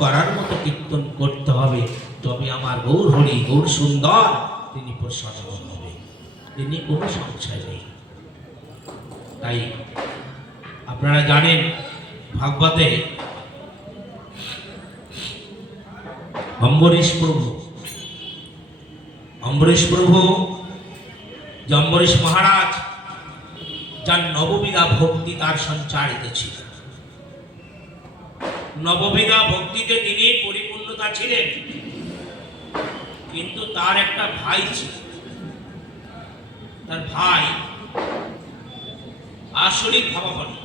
করার মতো কীর্তন করতে হবে। তবে আমার গৌর হরি, গৌর সুন্দর, তিনি প্রসন্ন হবে। তিনি কোনো সংশয় নেই। তাই আপনারা জানেন, ভাগবতে অম্বরীশ প্রভু অম্বরীশ প্রভু যে অম্বরীশ মহারাজ, যার নববিধা ভক্তি তার সঞ্চারিত ছিল। নববিধা ভক্তিতে তিনি পরিপূর্ণতা ছিলেন। কিন্তু তার একটা ভাই ছিল। তার ভাই আসরিক ভাবাপন্ন।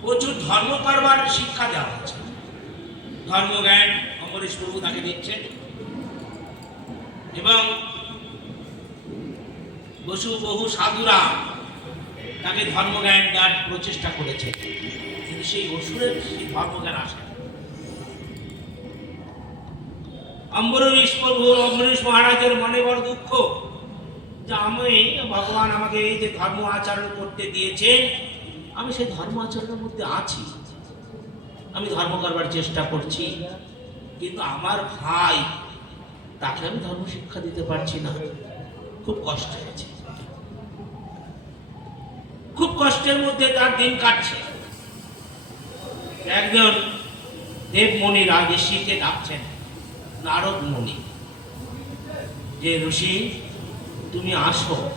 প্রচুর ধর্ম কারবার শিক্ষা দেওয়া হচ্ছে ধর্মজ্ঞান অমরেশ প্রভু তাকে দিচ্ছেন। এবং বসু বহু সাধুরা তাকে ধর্মজ্ঞান দেওয়ার প্রচেষ্টা করেছে। সেই অসুরের সেই ধর্মজ্ঞান আসে। অম্বরীশ প্রভু অম্বরীশ মহারাজের মনে বড় দুঃখ যে আমি, ভগবান আমাকে এই যে ধর্ম আচরণ করতে দিয়েছেন, আমি সেই ধর্ম আচরণের মধ্যে আছি। আমি ধর্ম করবার চেষ্টা করছি, কিন্তু আমার ভাই, তাকে আমি ধর্ম শিক্ষা দিতে পারছি না। খুব কষ্ট হয়েছে। খুব কষ্টের মধ্যে তার দিন কাটছে। একজন দেবমণি রাজ ঋষিকে ডাকছেন নারদ মুনি যে ঋষি, তুমি আসো।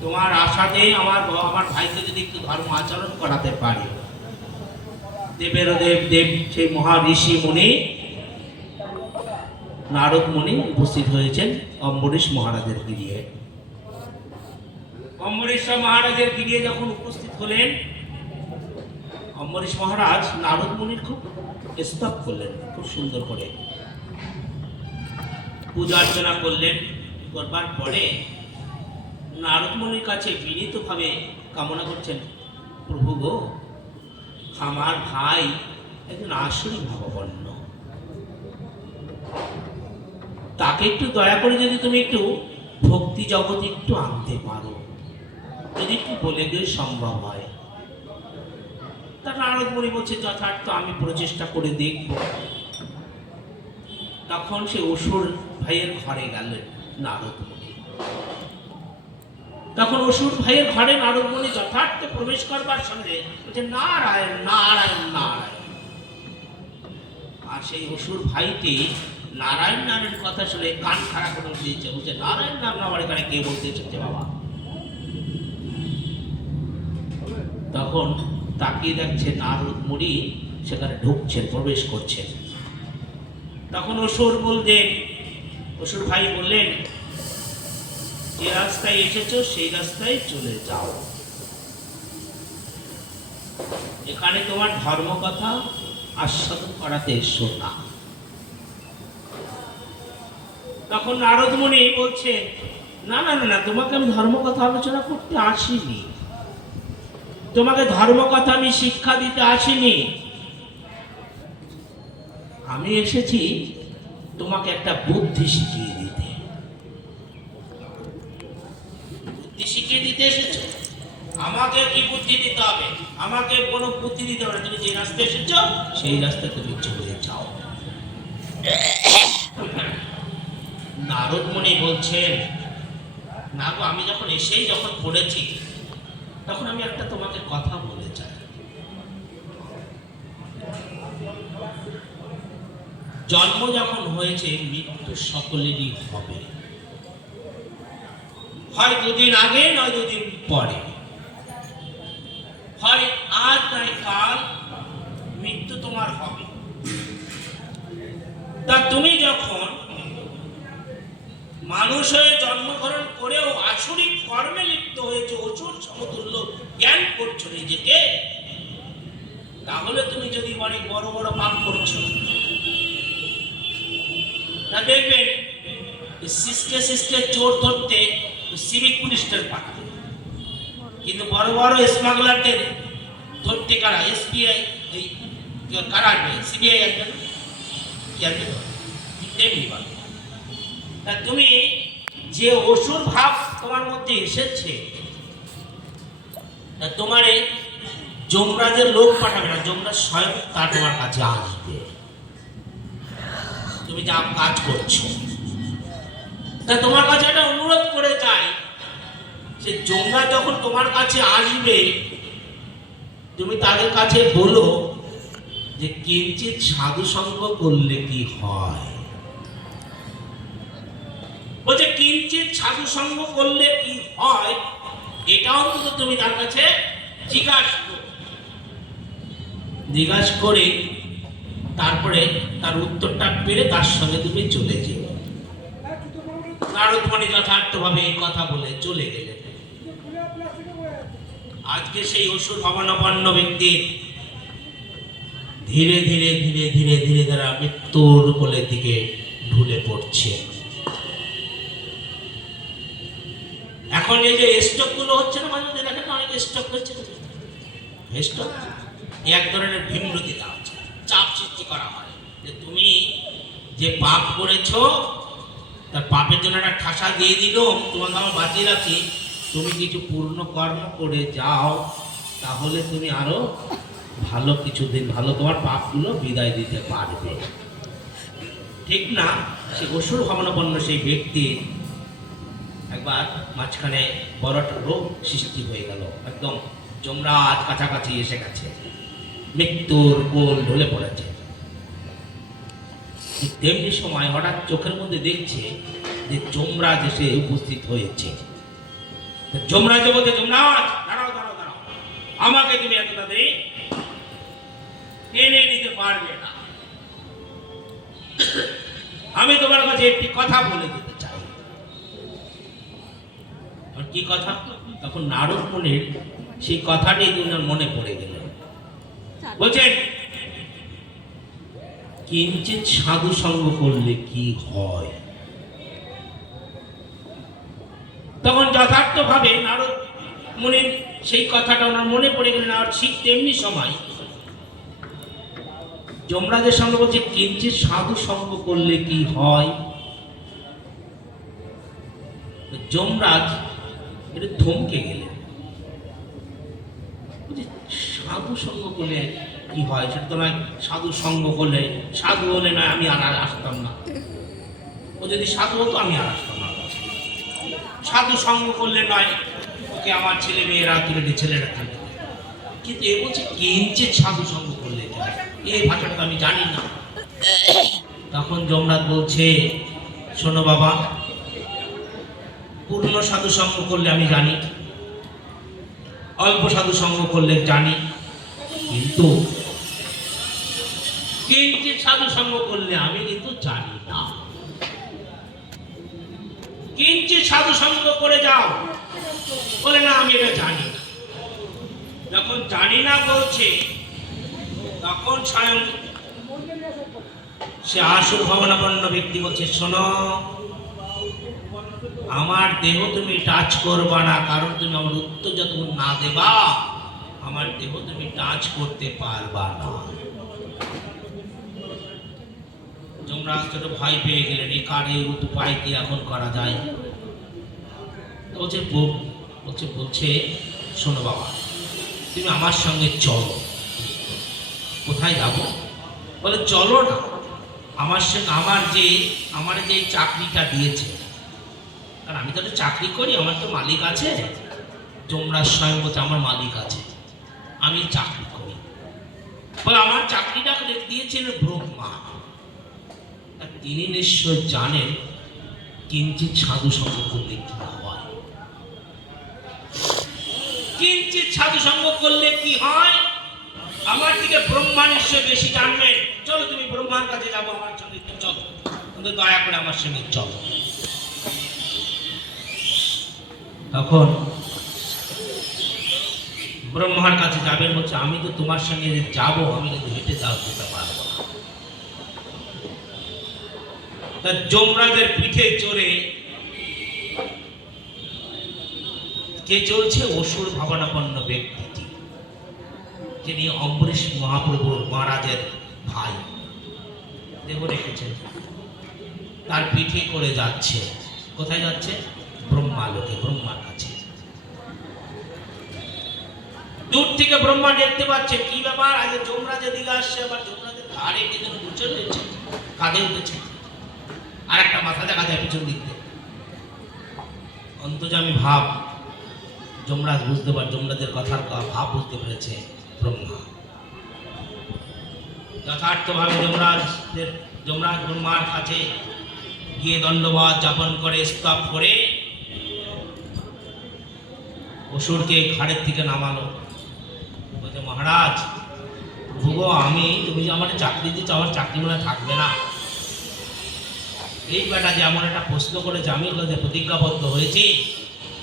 তোমার আশাতেই আমার আমার ভাইকে যদি একটু ধর্ম আচরণ করাতে পারি। দেবের দেব দেব সেই মহা ঋষি মুনি নারদ মুনি উপস্থিত হয়েছেন অম্বরীশ মহারাজের গিরিয়ে। অম্বরীশ মহারাজের গিরিয়ে যখন উপস্থিত হলেন অম্বরীশ মহারাজ নারদ মুনির খুব স্তব করলেন, খুব সুন্দর করে। পূজা অর্চনা করলেন, করবার পরে নারদমণির কাছে বিনীতভাবে কামনা করছেন, প্রভু গো, আমার ভাই একজন আসরি ভাবাপন্ন। তাকে একটু দয়া করে যদি তুমি একটু ভক্তি জগতে একটু আনতে পারো, যদি একটু বলে দিয়ে সম্ভব হয়। তা নারদমণি বলছে যথার্থ আমি প্রচেষ্টা করে দেখব। তখন সে অসুর ভাইয়ের ঘরে গেলেন নারদমণি। তখন অসুর ভাইয়ের ঘরে নারদমণি যথার্থ প্রবেশ করবার সঙ্গে বলছে, নারায়ণ নারায়ণ নারায়ণ। আর সেই অসুর ভাইটি নারায়ণ নামের কথা শুনে কান খাড়া করে দিয়েছে বলছে, নারায়ণ নাম আমার এখানে কে বলতে এসেছে বাবা? তখন তাকিয়ে দেখছে নারদ মুড়ি সেখানে ঢুকছেন প্রবেশ করছেন তখন অসুর বললেন অসুর ভাই বললেন, যে রাস্তায় এসেছ, সেই রাস্তায় চলে যাও। এখানে তোমার ধর্ম কথা আস্বাদন করাতে এসো না। তখন নারদমণি বলছে, না না না না, তোমাকে আমি ধর্ম কথা আলোচনা করতে আসিনি। তোমাকে ধর্ম কথা আমি শিক্ষা দিতে আসিনি। আমি এসেছি তোমাকে একটা বুদ্ধি শিখিয়ে দিতে। বুদ্ধি শিখিয়ে দিতে এসেছ? আমাকে কি বুদ্ধি দিতে হবে? আমাকে কোনো বুদ্ধি দিতে হবে তুমি যে রাস্তায় এসেছ, সেই রাস্তায় তুমি চলে যাও। নারদমণি বলছেন, না গো, আমি যখন এসেই যখন পড়েছি তখন আমি একটা তোমাকে কথা বলে চাই। জন্ম যেমন হয়েছে, মৃত্যু সকলেরই হবে। হয় দুদিন আগে, নয় দুদিন পরে। হয় আজ নয় কাল, মৃত্যু তোমার হবে। তা তুমি যখন মানুষ হয়ে জন্মগ্রহণ করেও আসরিক কর্মে লিপ্ত হয়েছে, অসুর সমতুল্য জ্ঞান করছ নিজেকে? তাহলে তুমি যদি অনেক বড় বড় পাপ করছ, তা দেখবেন সিস্টে সিস্টে চোর ধরতে সিভিক পুলিশদের পাঠাবে। কিন্তু বড় বড় স্মাগলারদের ধরতে কারা? এসবিআই এই, কারা সিবিআই আসবে না? কি পাবে তা তুমি যে অসুর ভাব তোমার মধ্যে এসেছে, তা তোমার যমরাজের লোক পাঠাবে না, যমরাজ স্বয়ং তার তোমার কাছে আসবে। তুমি যা কাজ করছ। তা তোমার কাছে একটা অনুরোধ করে চাই সে যমরাজ যখন তোমার কাছে আসবে, তুমি তাদের কাছে বলো যে কিঞ্চিত সাধু সঙ্গ করলে কি হয়। বলছে কিঞ্চিত সাধু সঙ্গ করলে কি হয়? এটা অন্তত তুমি তার কাছে জিজ্ঞাসা করো। জিজ্ঞাসা করে তারপরে তার উত্তরটা পেরে তার সঙ্গে তুমি চলে যেও। নারদমণি যথার্থভাবে এই কথা বলে চলে গেলেন। আজকে সেই অসুর ভবনাপন্ন ব্যক্তির ধীরে ধীরে ধীরে ধীরে ধীরে তারা মৃত্যুর কোলের দিকে ঢুলে পড়ছে। এখন এই যে স্টকগুলো হচ্ছে না মাঝে মাঝে দেখেন অনেক স্টক হচ্ছে স্টক এক ধরনের ভীমরতি দেওয়া হচ্ছে চাপ সৃষ্টি করা হয় যে তুমি যে পাপ করেছ তার পাপের জন্য একটা ঠাসা দিয়ে দিল তোমাকে আমার বাঁচিয়ে রাখি তুমি কিছু পূর্ণ কর্ম করে যাও তাহলে তুমি আরও ভালো কিছুদিন ভালো তোমার পাপগুলো বিদায় দিতে পারবে ঠিক না সে অসুর ভবনাপন্ন সেই ব্যক্তি একবার মাঝখানে বড় একটা রোগ সৃষ্টি হয়ে গেল। একদম যমরাজ কাছাকাছি এসে গেছে। মৃত্যুর কোল ঢলে পড়েছে। তেমনি সময় হঠাৎ চোখের মধ্যে দেখছে যে যমরাজ এসে উপস্থিত হয়েছে। যমরাজ বলছে, যমরাজ, দাঁড়াও দাঁড়াও দাঁড়াও। আমাকে তুমি এত তাড়াতাড়ি টেনে নিতে পারবে না। আমি তোমার কাছে একটি কথা বলে দিতে কি কথা? তখন নারদ মুনির সেই কথাটি তোমার মনে পড়ে গেল। বলছেন কিঞ্চিত সাধু সঙ্গ করলে কি হয়? তখন যথার্থভাবে নারদ মুনির সেই কথাটা ওনার মনে পড়ে গেলেন আর ঠিক তেমনি সময় যমরাজের সঙ্গে বলছে কিঞ্চিত সাধু সঙ্গ করলে কি হয়? যমরাজ এটা থমকে গেলেন সাধু সঙ্গ করলে কি হয়? সেটা তো নয়, সাধু সঙ্গ করলে সাধু হলে নয়, আমি আর আসতাম না। ও যদি সাধু হতো, আমি আর আসতাম না। সাধু সঙ্গ করলে নয়, ওকে আমার ছেলে মেয়েরা তুলে ছেলেরা তুলে কিন্তু এ বলছে কিঞ্চিত সাধু সঙ্গ করলে? এই ভাষাটা তো আমি জানি না। তখন যমরাজ বলছে, শোনো বাবা পূর্ণ সাধু সঙ্গ করলে আমি জানি, অল্প সাধু সঙ্গ করলে জানি, কিন্তু কিঞ্চিত সাধু সঙ্গ করলে আমি কিন্তু জানি না। কিঞ্চিত সাধু সঙ্গ করে যাও, বলে না, আমি এটা জানি না। যখন জানি না বলছে, তখন স্বয়ং সে আসল ভবনাপন্ন ব্যক্তি বলছে, শোনো আমার দেহ তুমি টাচ করবা না, কারণ তুমি আমার উত্তর যতক্ষণ না দেবা, আমার দেহ তুমি টাচ করতে পারবা না। যমরাজ ছোট ভয় পেয়ে গেলেন, এই কারে উপায় কি এখন করা যায়? বলছে বলছে বলছে, শোনো বাবা, তুমি আমার সঙ্গে চলো। কোথায় যাব? বলে, চলো না। আমার সঙ্গে আমার যে আমার যে চাকরিটা দিয়েছে কারণ আমি তো একটা চাকরি করি, আমার তো মালিক আছে। তোমরা স্বয়ং বলছে আমার মালিক আছে। আমি চাকরি করি। আমার চাকরিটা দিয়েছেন ব্রহ্মা। তিনি নিশ্চয় জানেন কিঞ্চিত সাধু সঙ্গ করলে কি হয়। কিঞ্চিত সাধু সঙ্গ করলে কি হয়? আমার থেকে ব্রহ্মা নিশ্চয় বেশি জানবেন চলো তুমি ব্রহ্মার কাছে যাব, আমার সঙ্গে চলো। কিন্তু দয়া করে আমার সঙ্গে চলো। তখন ব্রহ্মার কাছে যাবেন বলছে, আমি তো তোমার সঙ্গে যাব, আমি কিন্তু হেঁটে যাও যেতে পারব তা যমরাজের পিঠে চড়ে কে চলছে? অসুর ভাবনাপন্ন ব্যক্তিটি যিনি অম্বরীশ মহাপ্রভুর মহারাজের ভাই। দেহ রেখেছেন তার পিঠে করে যাচ্ছে। কোথায় যাচ্ছে? ব্রহ্মালোকে, ব্রহ্মার কাছে। দূর থেকে ব্রহ্মা দেখতে পাচ্ছে, কি ব্যাপার? আগে যমরাজ এদিকে আসছে, আবার যমরাজের ঘাড়ে কে যেন বুঝে রয়েছে কাঁধে উঠেছে। আর একটা মাথা দেখা যায় পিছন দিক থেকে অন্তর্জামী ভাব, যমরাজ বুঝতে পার, যমরাজের কথার ভাব বুঝতে পেরেছে ব্রহ্মা। যথার্থভাবে যমরাজদের, যমরাজ ব্রহ্মার কাছে গিয়ে দণ্ডবাদ যাপন করে, স্তব করে অসুরকে ঘাড়ের থেকে নামালো। বলছে মহারাজ, ভুগো, আমি, তুমি যে আমার চাকরি দিচ্ছ, আমার চাকরি মনে থাকবে না। এই বেটা যে এমন একটা প্রশ্ন করেছে, আমি কাছে প্রতিজ্ঞাবদ্ধ হয়েছি,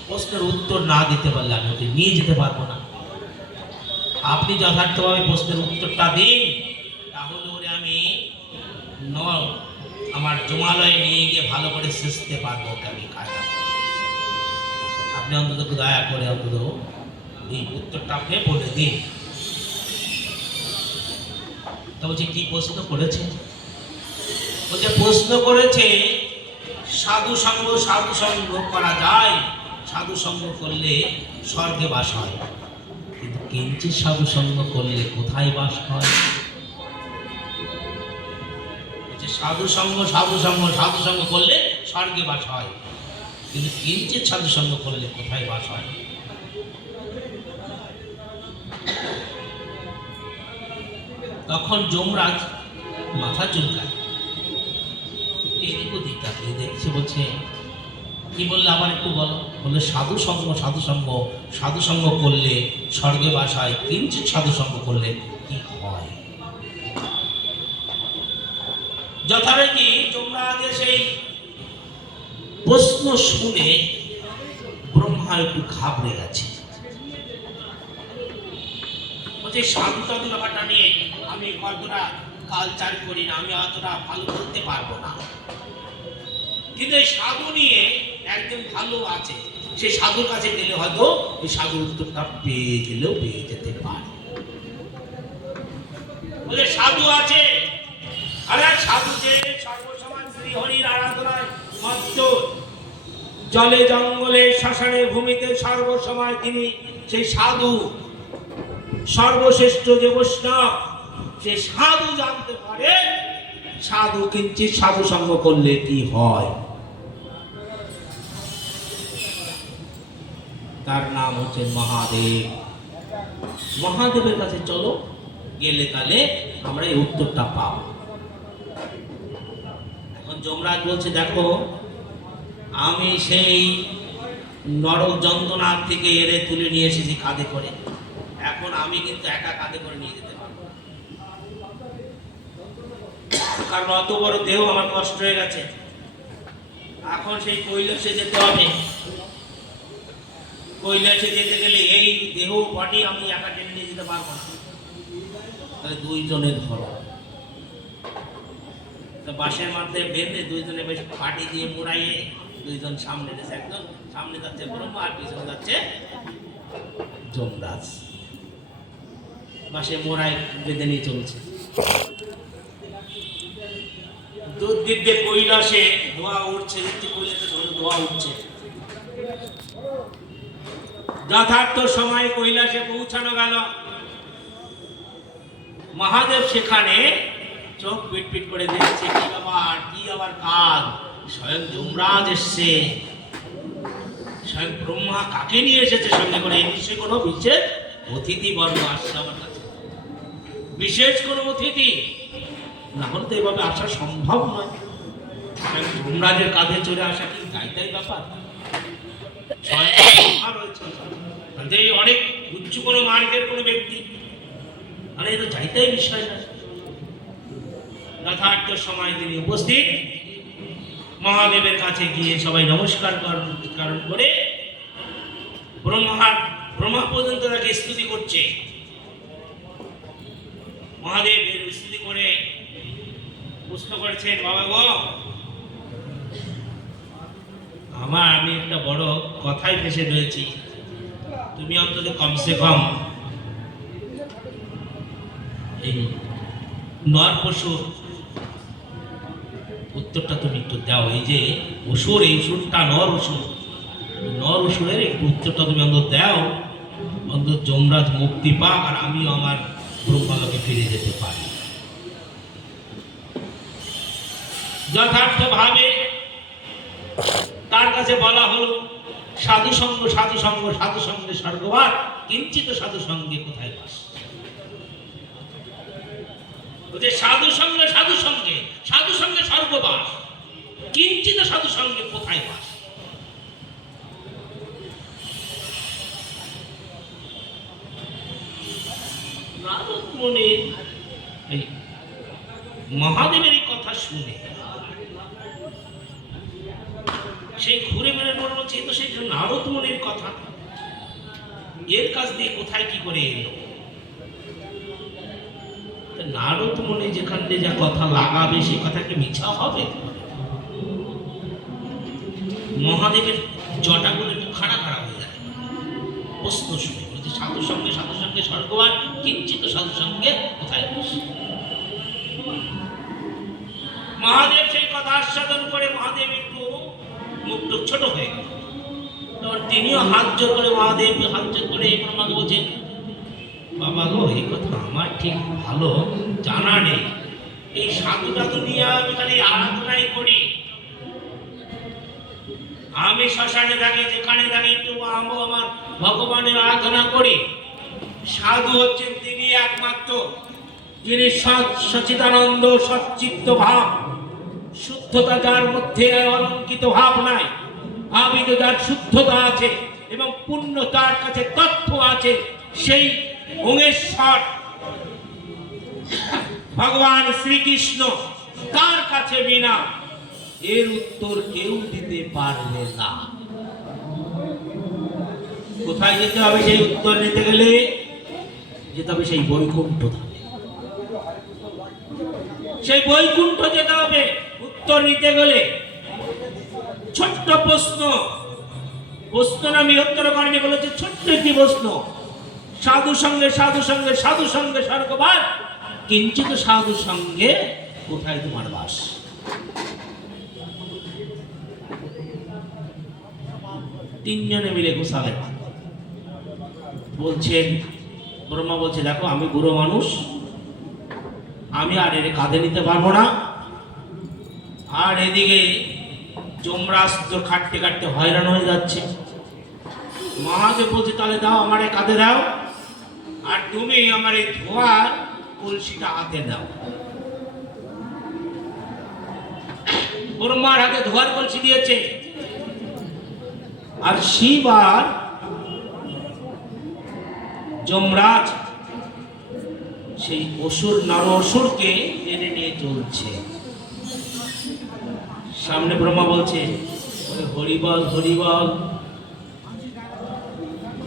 প্রশ্নের উত্তর না দিতে পারলে আমি ওকে নিয়ে যেতে পারব না। আপনি যথার্থভাবে প্রশ্নের উত্তরটা দিন, তাহলে ওরে আমি ন আমার জমালয়ে নিয়ে গিয়ে ভালো করে শেষতে পারব ওকে আমি করে। আপনি অন্তত দয়া করে অন্তত এই উত্তরটা আপনি বলে দিন। তা বলছে, কি প্রশ্ন করেছে? বলছে, প্রশ্ন করেছে, সাধু সঙ্গ সাধু সঙ্গ করা যায়। সাধু সঙ্গ করলে স্বর্গে বাস হয়। কিন্তু কিঞ্চিত সাধু সঙ্গ করলে কোথায় বাস হয়? সাধু সঙ্গ সাধু সঙ্গ সাধু সঙ্গ করলে স্বর্গে বাস হয়। কিন্তু কিঞ্চিত সাধু সঙ্গ করলে কোথায় বাস হয়? তখন যমরাজ মাথা চুলকায়। এদিক ওদিক তাকিয়ে দেখছে, বলছে, কি বললে আবার একটু বলো? বললে, সাধু সঙ্গ সাধু সঙ্গ সাধু সঙ্গ করলে স্বর্গে বাস হয় কিঞ্চিত সাধু সঙ্গ করলে কি হয়? যথারীতি তোমরা আগে সেই প্রশ্ন শুনে ব্রহ্মা একটু ঘাবড়ে গেছে। বলছে, সাধু সাধু ব্যাপারটা নিয়ে আমি অতটা কালচার করি না, আমি অতটা ভালো করতে পারব না। কিন্তু এই সাধু নিয়ে একজন ভালো আছে সেই সাধুর কাছে গেলে হয়তো ওই সাধুর উত্তরটা পেয়ে গেলেও পেয়ে যেতে পারে। বলে সাধু আছে। আরে সাধু যে সর্বসমান শ্রী হরির আরাধনায় মত্ত জলে জঙ্গলে শ্মশানে ভূমিতে সর্বসময় তিনি সেই সাধু, সর্বশ্রেষ্ঠ যে বৈষ্ণব, সে সাধু জানতে পারে, সাধু কিঞ্চিত সাধু সঙ্গ করলে কি হয়? তার নাম হচ্ছে মহাদেব। মহাদেবের কাছে চলো, গেলে তাহলে আমরা এই উত্তরটা পাব। এখন যমরাজ বলছে, দেখো আমি সেই নরক যন্ত্রণার থেকে এরে তুলে নিয়ে এসেছি কাঁধে করে। এখন আমি কিন্তু একা কাঁধে করে নিয়ে যেতে পারব কারণ অত বড় দেহ আমার কষ্ট হয়ে গেছে। এখন সেই কৈলাসে যেতে হবে। কৈলাসে যেতে গেলে এই দেহ বডি আমি একা টেনে নিয়ে যেতে পারব না। তাহলে দুইজনের ধরো। তো বাসের মধ্যে বেঁধে দুইজনে বেশ পাটি দিয়ে মোড়াইয়ে দুইজন সামনে যাচ্ছে একদম সামনে যাচ্ছে ব্রহ্মা আর পিছনে যাচ্ছে যমরাজ। বাসে মোড়াই বেঁধে নিয়ে চলছে। দিক কৈলাসে ধোয়া উঠছে ধোয়া উঠছে। যথার্থ সময় কৈলাসে পৌঁছানো গেল। মহাদেব সেখানে চোখ পিট পিট করে দেখছে, কি ব্যাপার, কি আবার কাজ? স্বয়ং যমরাজ এসছে। স্বয়ং ব্রহ্মা কাকে নিয়ে এসেছে সঙ্গে করে? এই কোনো বিশেষ অতিথি বর্ণ আসছে আমার কাছে বিশেষ কোনো অতিথি? না হলে তো এভাবে আসা সম্ভব নয়। যমরাজের কাঁধে চলে আসা কি ব্যাপার? স্বয়ং ব্রহ্মা এই অনেক উচ্চ কোনো মার্গের কোনো ব্যক্তি। মানে এটা যাইতেই বিষয় না। যথার্থ সময় তিনি উপস্থিত। মহাদেবের কাছে গিয়ে সবাই নমস্কার কারণ করে ব্রহ্মা ব্রহ্মা পর্যন্ত তাকে স্তুতি করছে। মহাদেব স্তুতি করে প্রশ্ন করেছেন, বাবা গো, আমার আমি একটা বড় কথাই ফেসে রয়েছি তুমি অন্তত কমসে কম এই নর পশুর উত্তরটা তুমি একটু দাও, এই যে অসুর, এই অসুরটা নর অসুর। নর অসুরের একটু উত্তরটা তুমি অন্তত দাও, অন্তত যমরাজ মুক্তি পাক আর আমিও আমার ব্রহ্মালোকে ফিরে যেতে পারি। যথার্থভাবে তার কাছে বলা হলো সাধু সঙ্গ সাধু সঙ্গ সাধু সঙ্গে স্বর্গবার কিঞ্চিত সাধু সঙ্গে কোথায় বাস? সাধু সঙ্গে সাধু সঙ্গে সাধু সঙ্গে স্বর্গবাস। কিঞ্চিত সাধু সঙ্গে কোথায় বাস? মহাদেবের এই কথা শুনে, সেই ঘুরে বেড়ে এ তো সেই নারদ মুনির কথা, এর কাছ দিয়ে কোথায় কি করে এলো? নারদ মুনি যেখান যা কথা লাগাবে, সে কথা কি মিছা হবে? মহাদেবের জটাগুলো একটু খাড়া খাড়া হয়ে যায়। প্রশ্ন শুনে, বলছে সাধু সঙ্গে সাধু সঙ্গে স্বর্গবান কিঞ্চিত সাধু সঙ্গে কোথায় মহাদেব সেই কথা আস্বাদন করে মহাদেব একটু মুখটু ছোট হয়ে গেল। তখন তিনিও হাত জোর করে মহাদেব হাত জোর করে ব্রহ্মাকে বলছেন বাবা গো, এই কথা আমার ঠিক ভালো জানা নেই। এই সাধুটা তো নিয়ে আমি খালি আরাধনাই করি। আমি শ্মশানে থাকি, যেখানে থাকি একটু আমি আমার ভগবানের আরাধনা করি। সাধু হচ্ছেন তিনি একমাত্র, যিনি সৎ সচিদানন্দ, সচ্চিত্ত ভাব। শুদ্ধতা যার মধ্যে অলঙ্কিত ভাব নাই। আমি তো যার শুদ্ধতা আছে এবং পুণ্য তার কাছে তথ্য আছে, সেই ভগবান শ্রীকৃষ্ণ তার কাছে বিনা? এর উত্তর কেউ দিতে পারবে না। কোথায় যেতে হবে সেই উত্তর নিতে গেলে? যেতে হবে সেই বৈকুণ্ঠ সেই বৈকুণ্ঠ যেতে হবে উত্তর নিতে গেলে। ছোট্ট প্রশ্ন। প্রশ্ন না বৃহত্তর কারণে বলেছে ছোট্ট একটি প্রশ্ন। সাধু সঙ্গে সাধু সঙ্গে সাধু সঙ্গে স্বর্গবাস। কিঞ্চিত সাধু সঙ্গে কোথায় তোমার বাস? তিনজনে মিলে গোসালে। বলছেন ব্রহ্মা বলছে, দেখো, আমি বুড়ো মানুষ। আমি আর এর কাঁধে নিতে পারব না। আর এদিকে যমরাজ তো খাটতে খাটতে হয়রান হয়ে যাচ্ছে। মহাদেব বলছে তাহলে দাও আমার কাঁধে দাও। আর তুমি আমার এই ধোয়ার কলসিটা হাতে দাও ব্রহ্মার হাতে ধোয়ার কলসি দিয়েছে। আর শিব আর যমরাজ সেই অসুর নর অসুরকে টেনে নিয়ে চলছে। সামনে ব্রহ্মা বলছে, ওরে হরিবল হরিবল।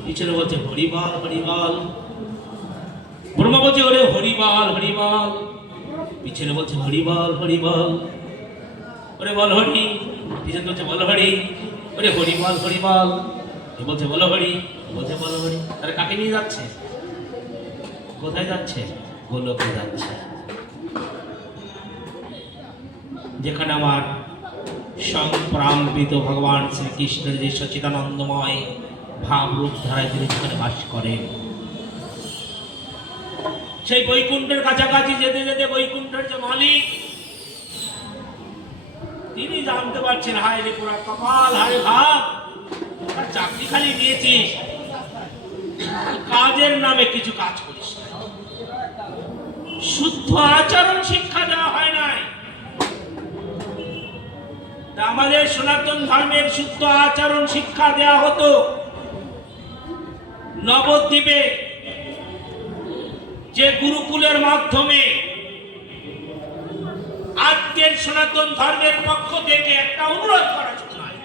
পিছনে বলছে, হরিবল হরিবল। ব্রহ্মা বলছে ওরে হরিবল হরিবল। পিছনে বলছে হরিবল হরিবল। ওরে বল হরি, পিছনে বলছে বল হরি। ওরে হরিবল হরিবল। এ বলছে বল হরি বলছে বল হরি। তারা কাকে নিয়ে যাচ্ছে? কোথায় যাচ্ছে? গোলকে যাচ্ছে। যেখানে আমার সংপ্রাম্বিত ভগবান শ্রীকৃষ্ণের যে সচিদানন্দময় ভাব রূপ ধারায় তিনি সেখানে বাস করেন। সেই বৈকুণ্ঠের কাছাকাছি যেতে যেতে বৈকুণ্ঠের যে মালিক, তিনি জানতে পারছেন, হায় রে পুরা কপাল, হায় ভাব চাকরি খালি নিয়েছিস কাজের নামে কিছু কাজ করিস শুদ্ধ আচরণ শিক্ষা দেওয়া হয় নাই। আমাদের সনাতন ধর্মের শুদ্ধ আচরণ শিক্ষা দেওয়া হতো। নবদ্বীপে যে গুরুকুলের মাধ্যমে আজকের সনাতন ধর্মের পক্ষ থেকে একটা অনুরোধ করা নয়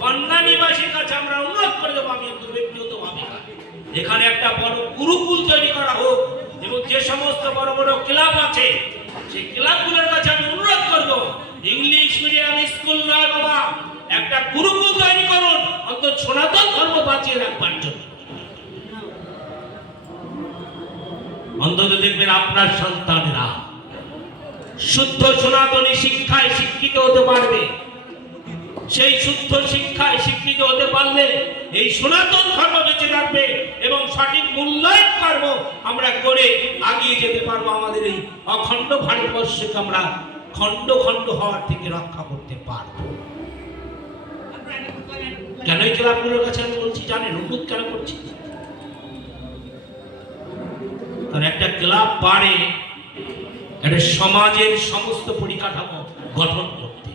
কন্যা নিবাসীর কাছে আমরা অনুরোধ করে দেবো, আমি ব্যক্তিগত ভাবে এখানে একটা বড় গুরুকুল তৈরি করা হোক এবং যে সমস্ত বড় বড় ক্লাব আছে, সেই ক্লাবগুলোর কাছে আমি অনুরোধ করব, ইংলিশ মিডিয়াম স্কুল নয় বাবা, একটা গুরুকুল তৈরি করুন, অন্তত সনাতন ধর্ম বাঁচিয়ে রাখবার জন্য। অন্তত দেখবেন আপনার সন্তানেরা। শুদ্ধ সনাতনী শিক্ষায় শিক্ষিত হতে পারবে। সেই শুদ্ধ শিক্ষায় শিক্ষিত হতে পারলে এই সনাতন ধর্ম বেঁচে থাকবে এবং সঠিক মূল্যায়ন পারব, আমরা করে আগিয়ে যেতে পারব আমাদের এই অখণ্ড ভারতবর্ষকে আমরা খণ্ড খণ্ড হওয়ার থেকে রক্ষা করতে পারব। কেন এই ক্লাবগুলোর কাছে আমি বলছি, জানেন অনুরোধ কেন করছি? কারণ একটা ক্লাব পারে একটা সমাজের সমস্ত পরিকাঠামো গঠন করতে।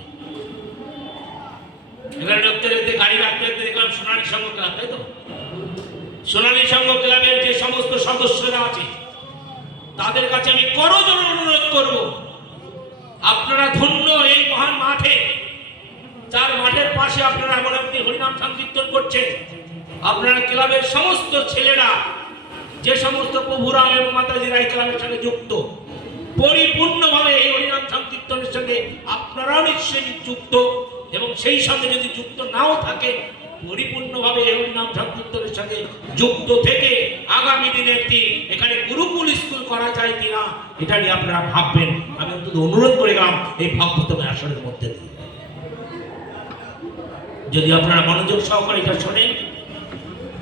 ঢুকতে ঢুকতে গাড়ি রাখতে রাখতে দেখলাম সোনালী সংঘ ক্লাব, তাই তো? সোনালী সংঘ ক্লাবের যে সমস্ত সদস্যরা আছে, তাদের কাছে আমি করজোর অনুরোধ করব, আপনারা ধন্য এই মহান মাঠে, যার মাঠের পাশে আপনারা এমন একটি হরিনাম সংকীর্তন করছেন, আপনারা ক্লাবের সমস্ত ছেলেরা যে সমস্ত প্রভু রাম এবং মাতাজিরা এই সঙ্গে যুক্ত, পরিপূর্ণভাবে এই হরিনাম সংকীর্তনের সঙ্গে আপনারাও নিশ্চয়ই যুক্ত এবং সেই সঙ্গে যদি যুক্ত নাও থাকে, পরিপূর্ণভাবে এই হরিনাম সংকীর্তনের সঙ্গে যুক্ত থেকে আগামী দিনে একটি এখানে গুরুকুল স্কুল করা যায় কিনা, এটা নিয়ে আপনারা ভাববেন। আমি অন্তত অনুরোধ করে গেলাম এই ভাবপ্রতমে আসনের মধ্যে দিয়ে। যদি আপনারা মনোযোগ সহকারে এটা শোনেন,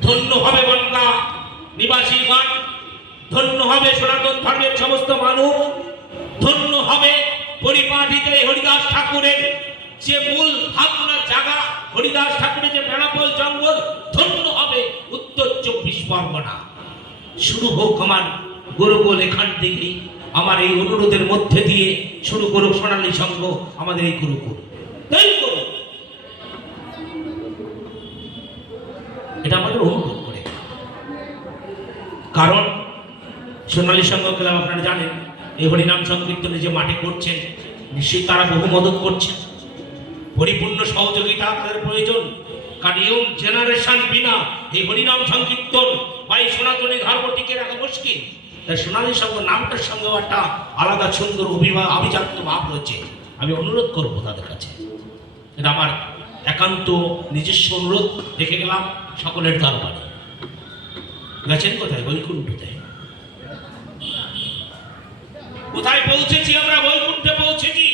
ধন্য হবে গঙ্গা নিবাসীগণ ধন্য হবে সনাতন ধর্মের সমস্ত মানুষ, ধন্য হবে পরিপাঠিত হরিদাস ঠাকুরের যে মূল ভাবনা জায়গা হরিদাস ঠাকুরের যে বেনাপোল জঙ্গল, ধন্য হবে উত্তর চব্বিশ পরগনা। শুরু হোক আমার গুরুকুল এখান থেকেই, আমার এই অনুরোধের মধ্যে দিয়ে শুরু করুক সোনালী সংঘ, আমাদের এই গুরুকুল এটা আমাদের কারণ সোনালী সংঘ ক্লাব আপনারা জানেন, এই হরিনাম সংকীর্তনে যে মাঠে করছেন, নিশ্চয়ই তারা বহু মদত করছেন। পরিপূর্ণ সহযোগিতা তাদের প্রয়োজন। কারণ ইয়ং জেনারেশন বিনা এই হরিনাম সংকীর্তন বা এই সনাতনী ধর্ম টিকে রাখা মুশকিল। তাই সোনালী সংঘ নামটার সঙ্গেও একটা আলাদা সুন্দর অভিভাব আভিজাত্য ভাব রয়েছে। আমি অনুরোধ করব তাদের কাছে। এটা আমার একান্ত নিজস্ব অনুরোধ রেখে গেলাম সকলের দরবারে। গেছেন কোথায় বৈকুণ্ঠতে কোথায় পৌঁছেছি আমরা? বৈকুণ্ঠে পৌঁছেছি।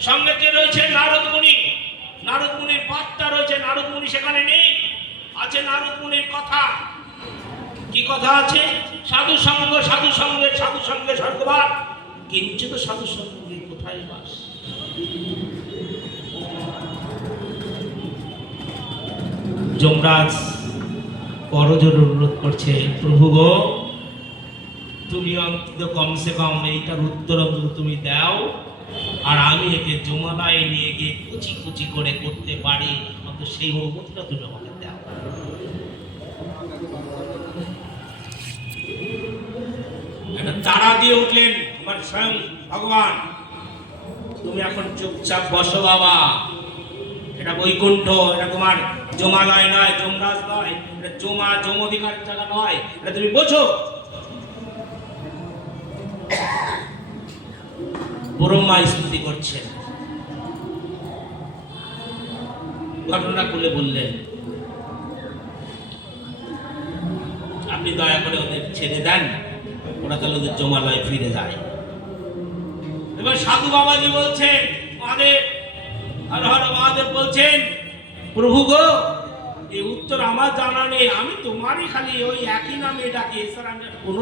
সঙ্গে কে রয়েছে? নারদ মুনি নারদ মুনির বার্তা রয়েছে। নারদ মুনি সেখানে নেই। আছে নারদ মুনির কথা। কি কথা আছে? সাধু সঙ্গ, সাধু সঙ্গে সাধু সঙ্গে স্বর্গবাদ কিঞ্চিত সাধু সঙ্গে কোথায় বাস? যমরাজ করজোর অনুরোধ করছে, প্রভু গো, তুমি অন্তত কমসে কম এইটার উত্তর অন্তত তুমি দাও। আর আমি একে জমাদায় নিয়ে গিয়ে কুচি কুচি করে করতে পারি, অন্তত সেই অনুমতিটা তুমি আমাকে দাও। একটা তারা দিয়ে উঠলেন আমার স্বয়ং ভগবান। তুমি এখন চুপচাপ বসো বাবা। এটা বৈকুণ্ঠ, এটা তোমার জমালয় নয় জমরাজ নয়, এটা জমা জমধিকার জায়গা নয়, এটা তুমি বোঝো? ব্রহ্মা স্তুতি করছেন। ঘটনা খুলে বললেন, আপনি দয়া করে ওদের ছেড়ে দেন, ওরা তাহলে ওদের জমালয় ফিরে যায়। এবার সাধু বাবাজি বলছেন, মহাদেব বলছেন, প্রভু গো এই উত্তর আমার জানা নেই। আমি তোমারই খালি ওই একই নামে ডাকি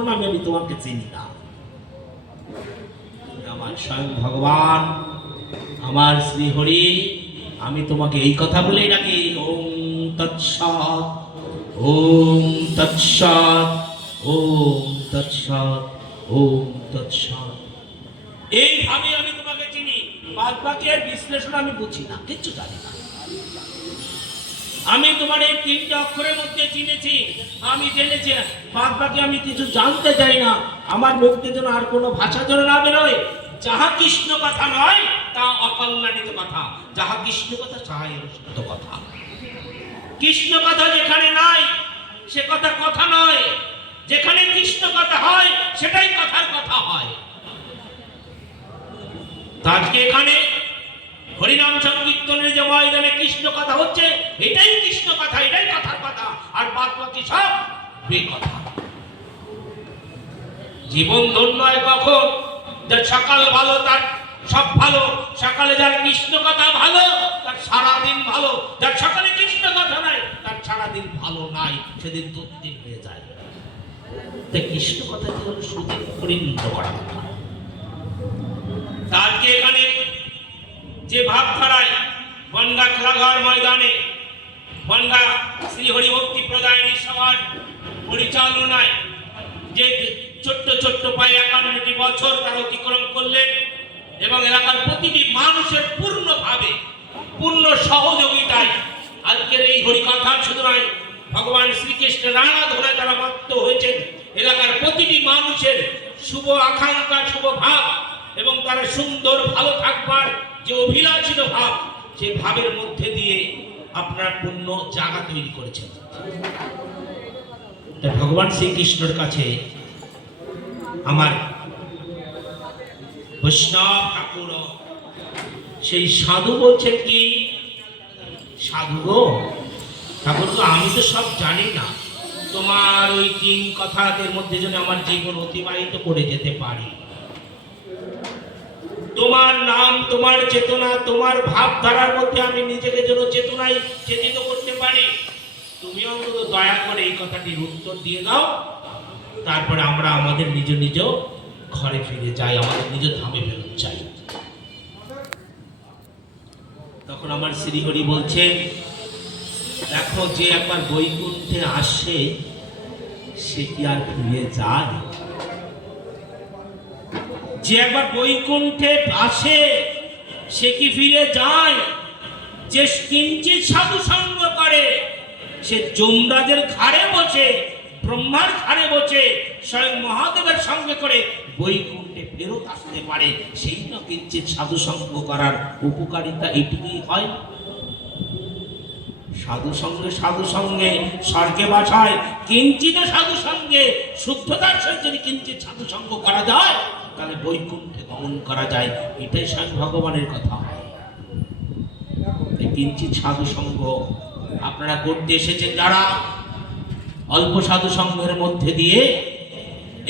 নামে আমি তোমাকে চিনি না। আমার স্বয়ং ভগবান, আমার শ্রী হরি আমি তোমাকে এই কথা বলেই ডাকি, ওম তৎসৎ ওম তৎসৎ ওম তৎসৎ ওম তৎসৎ এইভাবে আমি বাদ বিশ্লেষণ আমি বুঝি না, কিচ্ছু জানি না। আমি তোমার এই তিনটে অক্ষরের মধ্যে চিনেছি, আমি জেনেছি বাদ বাকি আমি কিছু জানতে চাই না। আমার মুক্তি যেন আর কোনো ভাষা যেন না বেরোয়। যাহা কৃষ্ণ কথা নয়, তা অকল্যাণিত কথা। যাহা কৃষ্ণ কথা, তাহাই হলো কথা। কৃষ্ণ কথা যেখানে নাই, সে কথা কথা নয়। যেখানে কৃষ্ণ কথা হয়, সেটাই কথার কথা হয়। আজকে এখানে হরিনাম সংকীর্তনের যে ময়দানে কৃষ্ণ কথা হচ্ছে, এটাই কৃষ্ণ কথা, এটাই কথার কথা, আর বাদ বাকি সব বেকথা। জীবন ধন্য হয় কখন? যে সকাল ভালো, তার সব ভালো। সকালে যার কৃষ্ণ কথা ভালো, তার সারাদিন ভালো। যার সকালে কৃষ্ণ কথা নাই, তার সারাদিন ভালো নাই। সেদিন দুদিন হয়ে যায়। তাই কৃষ্ণ কথা কি হলো সুদিন পরিণত করা কথা কালকে এখানে যে ভাবধারায় বনগা খেলাঘর ময়দানে, বনগা শ্রী হরিভক্তি প্রদায়নী সভার পরিচালনায় যে ছোট্ট ছোট্ট পায়ে একান্নটি বছর তার অতিক্রম করলেন এবং এলাকার প্রতিটি মানুষের পূর্ণভাবে, পূর্ণ সহযোগিতায় আজকের এই হরিকথা শুধু ভগবান শ্রীকৃষ্ণের ধরে তারা মত্ত হয়েছেন। এলাকার প্রতিটি মানুষের শুভ আকাঙ্ক্ষা, শুভ ভাব এবং তারা সুন্দর, ভালো থাকবার যে অভিলাষিত ভাব সেই ভাবের মধ্যে দিয়ে আপনার পূর্ণ জায়গা তৈরি করেছেন। তাই ভগবান শ্রীকৃষ্ণের কাছে আমার বৈষ্ণব ঠাকুর, সেই সাধু বলছেন কি, সাধু গো, ঠাকুর তো আমি তো সব জানি না। তোমার ওই তিন কথাদের মধ্যে যেন আমার জীবন অতিবাহিত করে যেতে পারি। তোমার নাম, তোমার চেতনা, তোমার ভাবধারার মধ্যে আমি নিজেকে যেন চেতনায় চেতিত করতে পারি। তুমি অন্তত দয়া করে এই কথাটির উত্তর দিয়ে দাও। তারপরে আমরা আমাদের নিজ নিজ ঘরে ফিরে যাই, আমাদের নিজ ধামে ফেরত চাই তখন আমার শ্রীহরি বলছেন দেখো, যে একবার বৈকুণ্ঠে আসে, সে কি আর ফিরে যায়? যে একবার বৈকুণ্ঠে আসে, সে কি ফিরে যায়? যে কিঞ্চিত সাধু সঙ্গ করে, সে যমরাজের ঘাড়ে বসে, ব্রহ্মার ঘাড়ে বসে, স্বয়ং মহাদেবের সঙ্গে করে বৈকুণ্ঠে ফেরত আসতে পারে। সেই না কিঞ্চিত সাধু সঙ্গ করার উপকারিতা এটুকুই হয়। সাধু সঙ্গে সাধু সঙ্গে স্বর্গে বাসায় কিঞ্চিত সাধু সঙ্গে শুদ্ধতার সহিত যদি কিঞ্চিত সাধু সঙ্গ করা যায় তাহলে বৈকুণ্ঠে গমন করা যায়, এটাই স্বয়ং ভগবানের কথা। হয় কিঞ্চিত সাধু সঙ্গ আপনারা করতে এসেছেন যারা, অল্প সাধু সংঘের মধ্যে দিয়ে,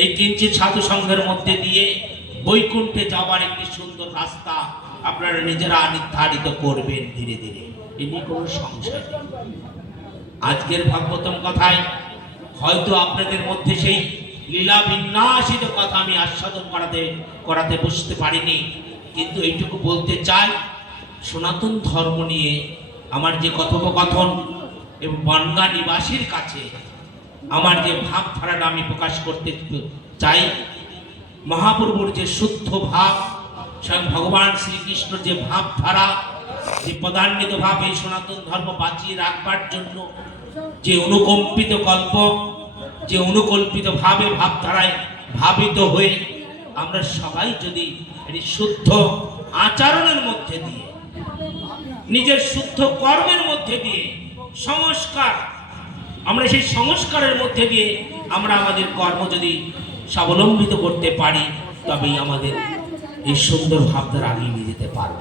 এই কিঞ্চিত সাধু সংঘের মধ্যে দিয়ে বৈকুণ্ঠে যাওয়ার একটি সুন্দর রাস্তা আপনারা নিজেরা নির্ধারিত করবেন ধীরে ধীরে। এমনি কোনো সংশয় আজকের ভাগবতম কথায় হয়তো আপনাদের মধ্যে সেই লীলা বিন্যাসিত কথা আমি আস্বাদন করাতে করাতে বসতে পারিনি। কিন্তু এইটুকু বলতে চাই, সনাতন ধর্ম নিয়ে আমার যে কথোপকথন এবং বনগা নিবাসীর কাছে আমার যে ভাবধারাটা আমি প্রকাশ করতে চাই, মহাপ্রভুর যে শুদ্ধ ভাব, স্বয়ং ভগবান শ্রীকৃষ্ণর যে ভাবধারা, যে পদান্বিত ভাব এই সনাতন ধর্ম বাঁচিয়ে রাখবার জন্য যে অনুকম্পিত কল্প যে অনুকল্পিত ভাবে ভাবধারায় ভাবিত হয়ে আমরা সবাই যদি এই শুদ্ধ আচরণের মধ্যে দিয়ে, নিজের শুদ্ধ কর্মের মধ্যে দিয়ে, সংস্কার, আমরা সেই সংস্কারের মধ্যে দিয়ে আমরা আমাদের কর্ম যদি স্বাবলম্বিত করতে পারি, তবেই আমাদের এই সুন্দর ভাবধারা আগিয়ে নিয়ে যেতে পারব।